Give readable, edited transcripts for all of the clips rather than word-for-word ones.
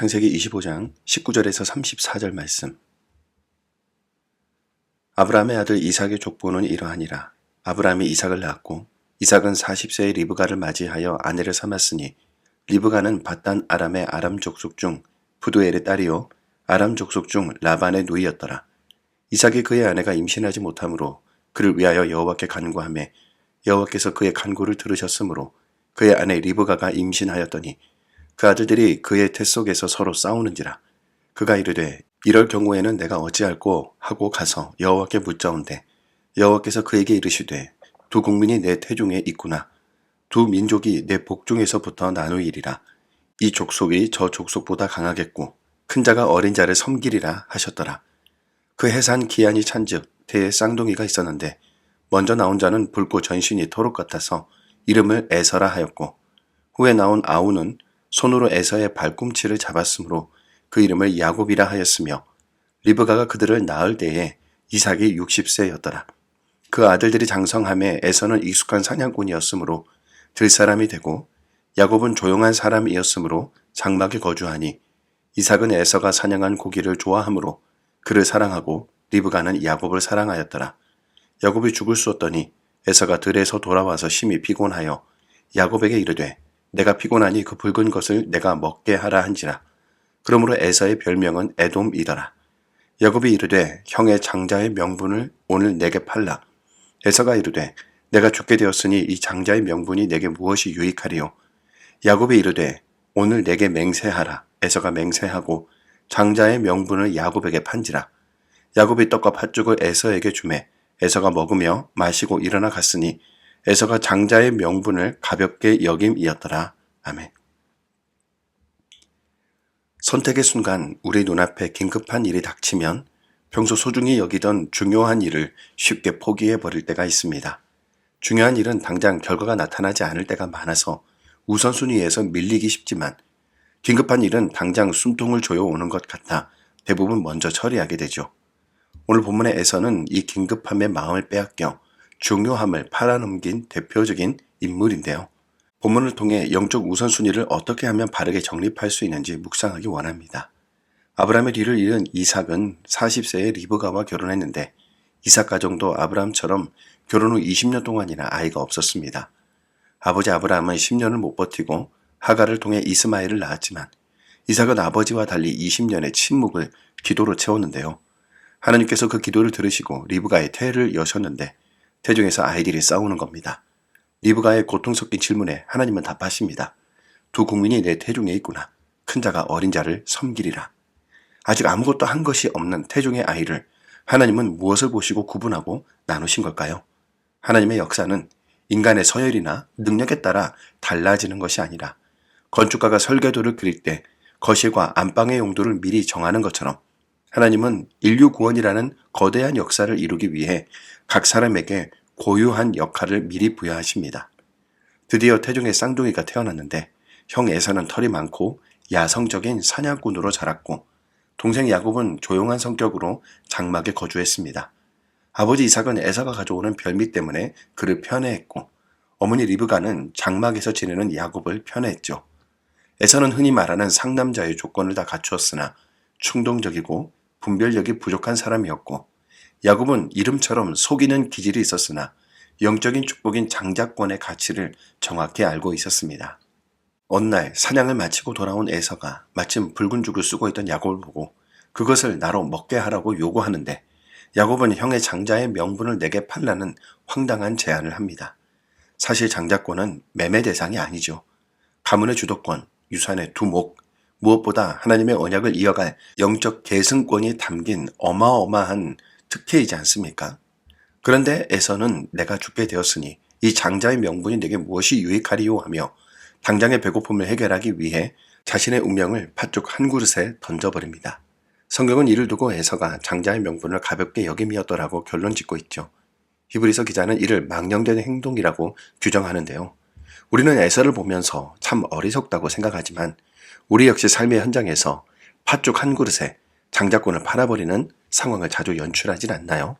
창세기 25장 19절에서 34절 말씀. 아브라함의 아들 이삭의 족보는 이러하니라. 아브라함이 이삭을 낳았고 이삭은 40세의 리브가를 맞이하여 아내를 삼았으니 리브가는 밧단 아람의 아람 족속 중 부두엘의 딸이요 아람 족속 중 라반의 누이였더라. 이삭이 그의 아내가 임신하지 못하므로 그를 위하여 여호와께 간구하며 여호와께서 그의 간구를 들으셨으므로 그의 아내 리브가가 임신하였더니 그 아들들이 그의 태 속에서 서로 싸우는지라. 그가 이르되 이럴 경우에는 내가 어찌할꼬 하고 가서 여호와께 묻자온대 여호와께서 그에게 이르시되 두 국민이 내 태중에 있구나. 두 민족이 내 복중에서부터 나누이리라. 이 족속이 저 족속보다 강하겠고 큰 자가 어린 자를 섬기리라 하셨더라. 그 해산 기한이 찬즉 태에 쌍둥이가 있었는데 먼저 나온 자는 붉고 전신이 토록 같아서 이름을 에서라 하였고 후에 나온 아우는 손으로 에서의 발꿈치를 잡았으므로 그 이름을 야곱이라 하였으며 리브가가 그들을 낳을 때에 이삭이 60세였더라. 그 아들들이 장성함에 에서는 익숙한 사냥꾼이었으므로 들사람이 되고 야곱은 조용한 사람이었으므로 장막에 거주하니 이삭은 에서가 사냥한 고기를 좋아하므로 그를 사랑하고 리브가는 야곱을 사랑하였더라. 야곱이 죽을 쑤었더니 에서가 들에서 돌아와서 심히 피곤하여 야곱에게 이르되 내가 피곤하니 그 붉은 것을 내가 먹게 하라 한지라. 그러므로 에서의 별명은 에돔이더라. 야곱이 이르되 형의 장자의 명분을 오늘 내게 팔라. 에서가 이르되 내가 죽게 되었으니 이 장자의 명분이 내게 무엇이 유익하리요. 야곱이 이르되 오늘 내게 맹세하라. 에서가 맹세하고 장자의 명분을 야곱에게 판지라. 야곱이 떡과 팥죽을 에서에게 주매 에서가 먹으며 마시고 일어나 갔으니 에서가 장자의 명분을 가볍게 여김이었더라. 아멘. 선택의 순간 우리 눈앞에 긴급한 일이 닥치면 평소 소중히 여기던 중요한 일을 쉽게 포기해버릴 때가 있습니다. 중요한 일은 당장 결과가 나타나지 않을 때가 많아서 우선순위에서 밀리기 쉽지만 긴급한 일은 당장 숨통을 조여오는 것 같아 대부분 먼저 처리하게 되죠. 오늘 본문의 에서는 이 긴급함의 마음을 빼앗겨 중요함을 팔아넘긴 대표적인 인물인데요. 본문을 통해 영적 우선순위를 어떻게 하면 바르게 정립할 수 있는지 묵상하기 원합니다. 아브라함의 뒤를 이은 이삭은 40세의 리브가와 결혼했는데 이삭 가정도 아브라함처럼 결혼 후 20년 동안이나 아이가 없었습니다. 아버지 아브라함은 10년을 못 버티고 하갈을 통해 이스마엘을 낳았지만 이삭은 아버지와 달리 20년의 침묵을 기도로 채웠는데요. 하나님께서 그 기도를 들으시고 리브가의 태를 여셨는데 태중에서 아이들이 싸우는 겁니다. 리브가의 고통 섞인 질문에 하나님은 답하십니다. 두 국민이 내 태중에 있구나. 큰 자가 어린 자를 섬기리라. 아직 아무것도 한 것이 없는 태중의 아이를 하나님은 무엇을 보시고 구분하고 나누신 걸까요? 하나님의 역사는 인간의 서열이나 능력에 따라 달라지는 것이 아니라 건축가가 설계도를 그릴 때 거실과 안방의 용도를 미리 정하는 것처럼 하나님은 인류 구원이라는 거대한 역사를 이루기 위해 각 사람에게 고유한 역할을 미리 부여하십니다. 드디어 태중의 쌍둥이가 태어났는데 형 에서는 털이 많고 야성적인 사냥꾼으로 자랐고 동생 야곱은 조용한 성격으로 장막에 거주했습니다. 아버지 이삭은 에서가 가져오는 별미 때문에 그를 편애했고 어머니 리브가는 장막에서 지내는 야곱을 편애했죠. 에서는 흔히 말하는 상남자의 조건을 다 갖추었으나 충동적이고 분별력이 부족한 사람이었고 야곱은 이름처럼 속이는 기질이 있었으나 영적인 축복인 장자권의 가치를 정확히 알고 있었습니다. 어느 날 사냥을 마치고 돌아온 에서가 마침 붉은 죽을 쓰고 있던 야곱을 보고 그것을 나로 먹게 하라고 요구하는데 야곱은 형의 장자의 명분을 내게 팔라는 황당한 제안을 합니다. 사실 장자권은 매매 대상이 아니죠. 가문의 주도권, 유산의 두목, 무엇보다 하나님의 언약을 이어갈 영적 계승권이 담긴 어마어마한 특혜이지 않습니까? 그런데 에서는 내가 죽게 되었으니 이 장자의 명분이 내게 무엇이 유익하리요 하며 당장의 배고픔을 해결하기 위해 자신의 운명을 팥죽 한 그릇에 던져버립니다. 성경은 이를 두고 에서가 장자의 명분을 가볍게 여김이었더라고 결론 짓고 있죠. 히브리서 기자는 이를 망령된 행동이라고 규정하는데요. 우리는 에서를 보면서 참 어리석다고 생각하지만 우리 역시 삶의 현장에서 팥죽 한 그릇에 장자권을 팔아버리는 상황을 자주 연출하진 않나요?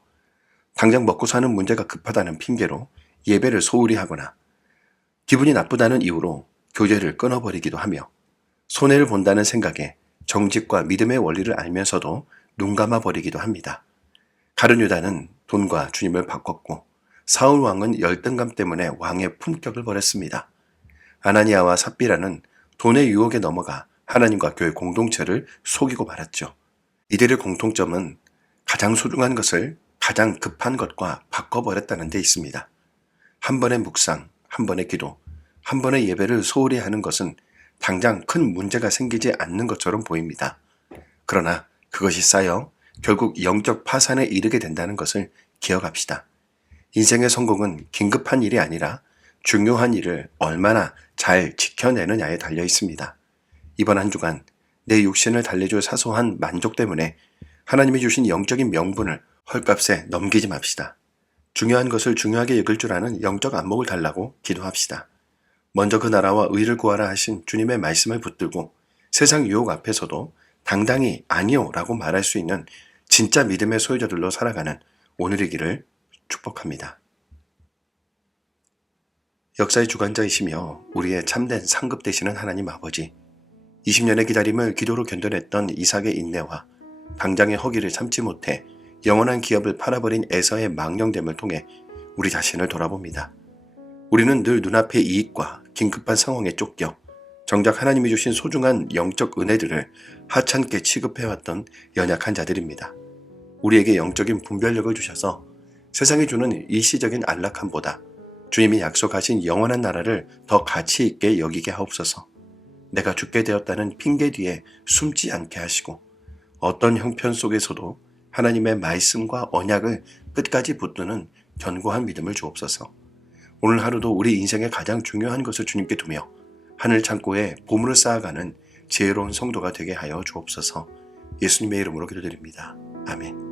당장 먹고 사는 문제가 급하다는 핑계로 예배를 소홀히 하거나 기분이 나쁘다는 이유로 교제를 끊어버리기도 하며 손해를 본다는 생각에 정직과 믿음의 원리를 알면서도 눈 감아 버리기도 합니다. 가룟 유다는 돈과 주님을 바꿨고 사울 왕은 열등감 때문에 왕의 품격을 버렸습니다. 아나니아와 삽비라는 돈의 유혹에 넘어가 하나님과 교회 공동체를 속이고 말았죠. 이들의 공통점은 가장 소중한 것을 가장 급한 것과 바꿔버렸다는 데 있습니다. 한 번의 묵상, 한 번의 기도, 한 번의 예배를 소홀히 하는 것은 당장 큰 문제가 생기지 않는 것처럼 보입니다. 그러나 그것이 쌓여 결국 영적 파산에 이르게 된다는 것을 기억합시다. 인생의 성공은 긴급한 일이 아니라 중요한 일을 얼마나 잘 지켜내느냐에 달려 있습니다. 이번 한 주간 내 육신을 달래줄 사소한 만족 때문에 하나님이 주신 영적인 명분을 헐값에 넘기지 맙시다. 중요한 것을 중요하게 여길 줄 아는 영적 안목을 달라고 기도합시다. 먼저 그 나라와 의를 구하라 하신 주님의 말씀을 붙들고 세상 유혹 앞에서도 당당히 아니요 라고 말할 수 있는 진짜 믿음의 소유자들로 살아가는 오늘이기를 축복합니다. 역사의 주관자이시며 우리의 참된 상급 되시는 하나님 아버지, 20년의 기다림을 기도로 견뎌냈던 이삭의 인내와 당장의 허기를 참지 못해 영원한 기업을 팔아버린 에서의 망령됨을 통해 우리 자신을 돌아봅니다. 우리는 늘 눈앞의 이익과 긴급한 상황에 쫓겨 정작 하나님이 주신 소중한 영적 은혜들을 하찮게 취급해왔던 연약한 자들입니다. 우리에게 영적인 분별력을 주셔서 세상이 주는 일시적인 안락함보다 주님이 약속하신 영원한 나라를 더 가치 있게 여기게 하옵소서. 내가 죽게 되었다는 핑계 뒤에 숨지 않게 하시고 어떤 형편 속에서도 하나님의 말씀과 언약을 끝까지 붙드는 견고한 믿음을 주옵소서. 오늘 하루도 우리 인생의 가장 중요한 것을 주님께 두며 하늘 창고에 보물을 쌓아가는 지혜로운 성도가 되게 하여 주옵소서. 예수님의 이름으로 기도드립니다. 아멘.